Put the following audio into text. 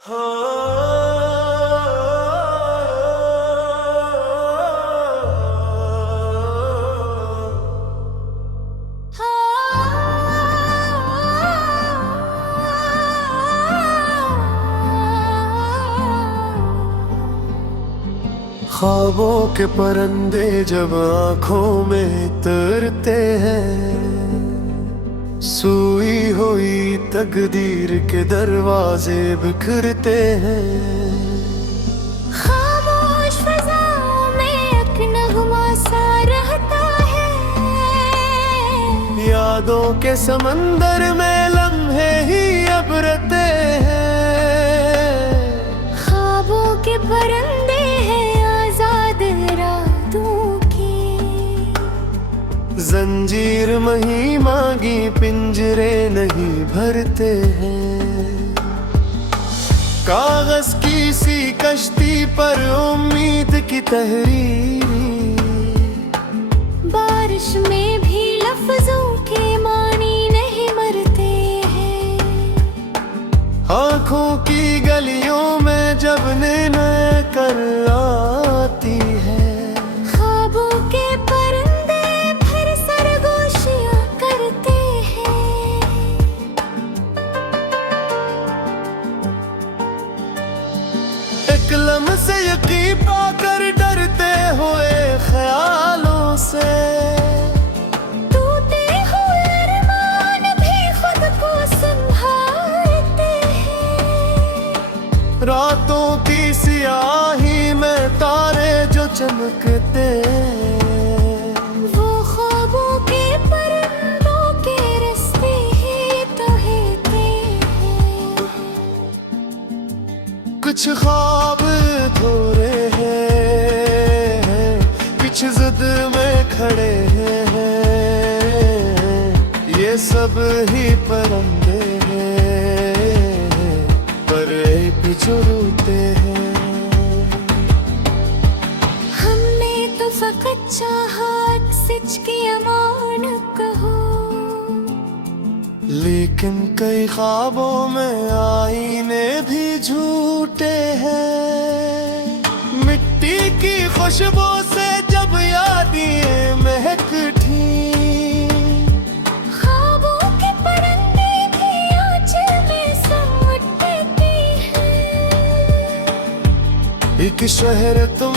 ख्वाबों के परंदे जब आंखों में उतरते हैं, सोई हुई तकदीर के दरवाजे बिखरते हैं। खामोश फ़ज़ा में एक नग़मा सा रहता है, यादों के समंदर में लम्हे ही अबरते हैं। ख्वाबों के परंदे हैं आज़ाद रातों की, जंजीर मही मांगी पिंजरे नहीं भरते हैं। कागज की सी कश्ती पर उम्मीद की तहरीर, बारिश में भी लफ्ज़ों के मानी नहीं मरते हैं। आँखों की गलियों में जब नैना कर आती है, ख्वाबों के परंदे फिर सरगोशियां करते हैं। एक लम्हे यकीन पाकर डरते हुए ख्यालों से, टूटे हुए अरमान भी खुद को संभालते हैं। रातों की सियाही में तारे जो चमकते हैं। वो ख्वाबों के परंदों के रिश्ते ही तहते हैं। कुछ ख्वाब अधूरे हैं, कुछ जिद में खड़े हैं। ये सब ही परंदे पर एक झूठे। हमने तो फ़क़त चाहा सच की अमानत कहो, लेकिन कई ख्वाबों में आईने भी झूठे हैं। मिट्टी की खुशबू से जब यादें महक उठी, ख्वाबों के परंदे भी आँचल में समेटते हैं। एक शहर तुम